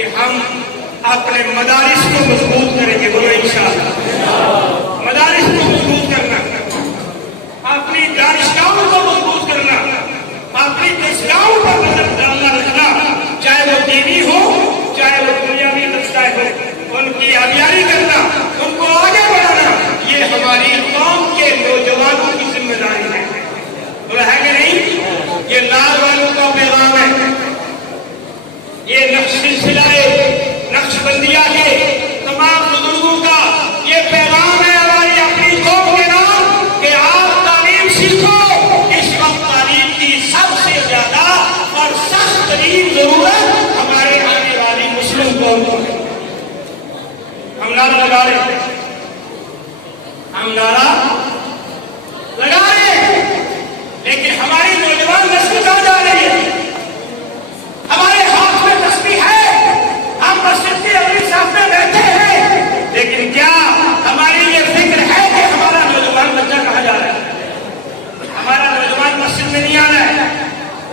کہ ہم اپنے مدارس کو مضبوط کریں گے، بولو انشاءاللہ۔ مدارس کو مضبوط کرنا، اپنی دانشگاہوں کو مضبوط کرنا، اپنی دستگاہوں پر نظر ڈالنا رکھنا، چاہے وہ دینی ہو چاہے وہ دنیاوی دستگاہ ہو، ان کی آبیاری کرنا، ان کو آگے بڑھانا، یہ ہماری قوم کے نوجوانوں کی ذمہ داری ہے، بولا ہے کہ نہیں؟ یہ لال والوں کا پیغام ہے، یہ سلسلہ نقش بندیہ کے تمام بزرگوں کا یہ پیغام ہے ہماری اپنی قوم کے نام کہ آپ تعلیم سیکھو۔ اس وقت تعلیم کی سب سے زیادہ اور سخت ترین ضرورت ہمارے آنے والی مسلم قوم کو ہے۔ ہم نعرہ لگا رہے ہیں، ہم نعرہ لگا رہے ہیں، لیکن ہماری نوجوان نسل کہاں جا رہی ہے؟ ہمارے ہاتھ میں تسبیح ہے، ہم مسجد کے اپنی صف میں بیٹھے ہیں، لیکن کیا ہماری یہ فکر ہے کہ ہمارا نوجوان بچہ کہاں جا رہا ہے؟ ہمارا نوجوان مسجد میں نہیں آ رہا ہے،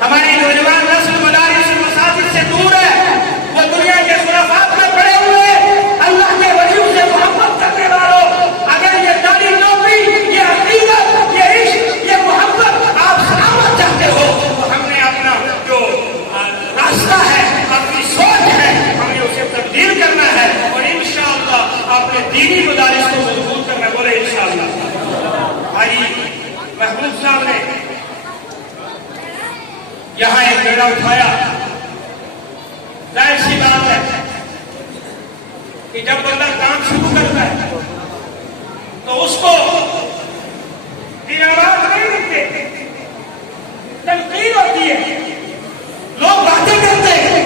ہماری نوجوان نسل مدارس مساجد سے دور ہے، وہ دنیا کے خرافات میں پڑے ہوئے، اللہ کے ولیوں سے محبت کرنے والوں، اگر یہ تعلیم نوکری، یہ عقیدت، یہ عشق، یہ محبت آپ سلامت چاہتے ہو تو ہم نے اپنا جو راستہ ہے، اپنی سوچ ہے، ہمیں اسے تبدیل کرنا ہے اور انشاءاللہ اپنے دینی مدارس کو مضبوط کرنا، بولے انشاءاللہ۔ بھائی محبوب صاحب نے یہاں ایک بیڑا اٹھایا، ظاہر سی بات ہے کہ جب بندہ کام شروع کرتا ہے تو اس کو دنوات نہیں ملتے، تنقید ہوتی ہے، لوگ باتیں کرتے ہیں،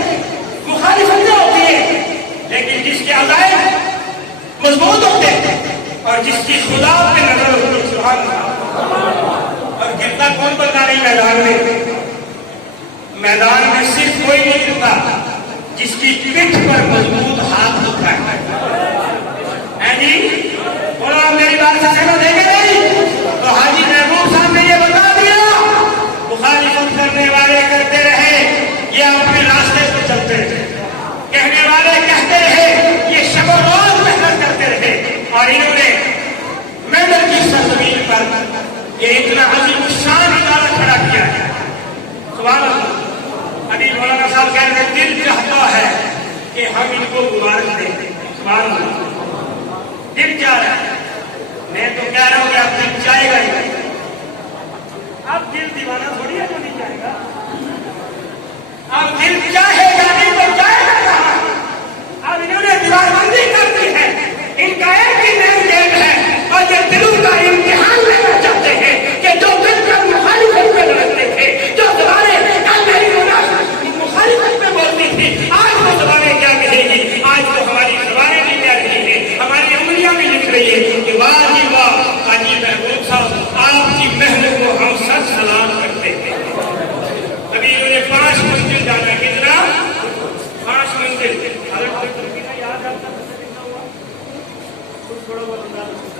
مخالفتیں ہوتی ہیں، لیکن جس کے عزائم مضبوط ہوتے ہیں اور جس کی خدا پہ نظر ہوتی ہے، سبحان اللہ، اور گرتا کون بنتا نہیں میدان میں صرف کوئی نہیں گرتا جس کی پیٹھ پر مضبوط ہاتھ ہوتا ہے جی، بولو آپ میری بات سے سمجھ دیں گے نہیں؟ تو حاجی محبوب صاحب نے یہ بتا دیا، مخالفت کرنے والے کرتے رہے، یہ اپنے راستے پہ چلتے رہے، کہنے والے کہتے رہے، یہ شب و روز محنت کرتے رہے، اور انہوں نے محنت کی سرزمین پر یہ اتنا عظیم الشان ادارہ کھڑا کیا ہے، سبحان اللہ۔ ابھی مولانا صاحب کہہ رہے ہیں دل چاہتا ہے کہ ہم ان کو مبارک دیں، سبحان اللہ، دل چاہ رہا ہے، میں تو کہہ رہا ہوں کہ اب دل چاہے گا ہی، اب دل دیوانہ تھوڑی ہے تو نہیں چاہے گا، اب دل چاہے گا نہیں تو چاہے گا کہاں؟ اب انہوں نے دیوار بندی کر دی ہے، ان کا ایک ہی مین گیٹ ہے اور یہ دلوں کا امتحان لینا چاہتے ہیں کہ جو دل کر مخالفت میں لڑتے تھے، جو زبانیں کل میری مخالفت میں بولتی تھی، آج وہ زبانیں کیا کہیں گی؟ آج تو ہماری زبانیں بھی کہہ رہی ہیں، ہماری انگلیاں بھی لکھ رہی ہیں کہ واہ جی واہ حاجی محبوب صاحب آپ کی محنت کو ہم سب سلام کرتے ہیں۔ ابھی انہوں نے 5 منزل جانا، کتنا؟ 5 منزل، یاد آتا کتنا ہوا؟ کچھ تھوڑا بہت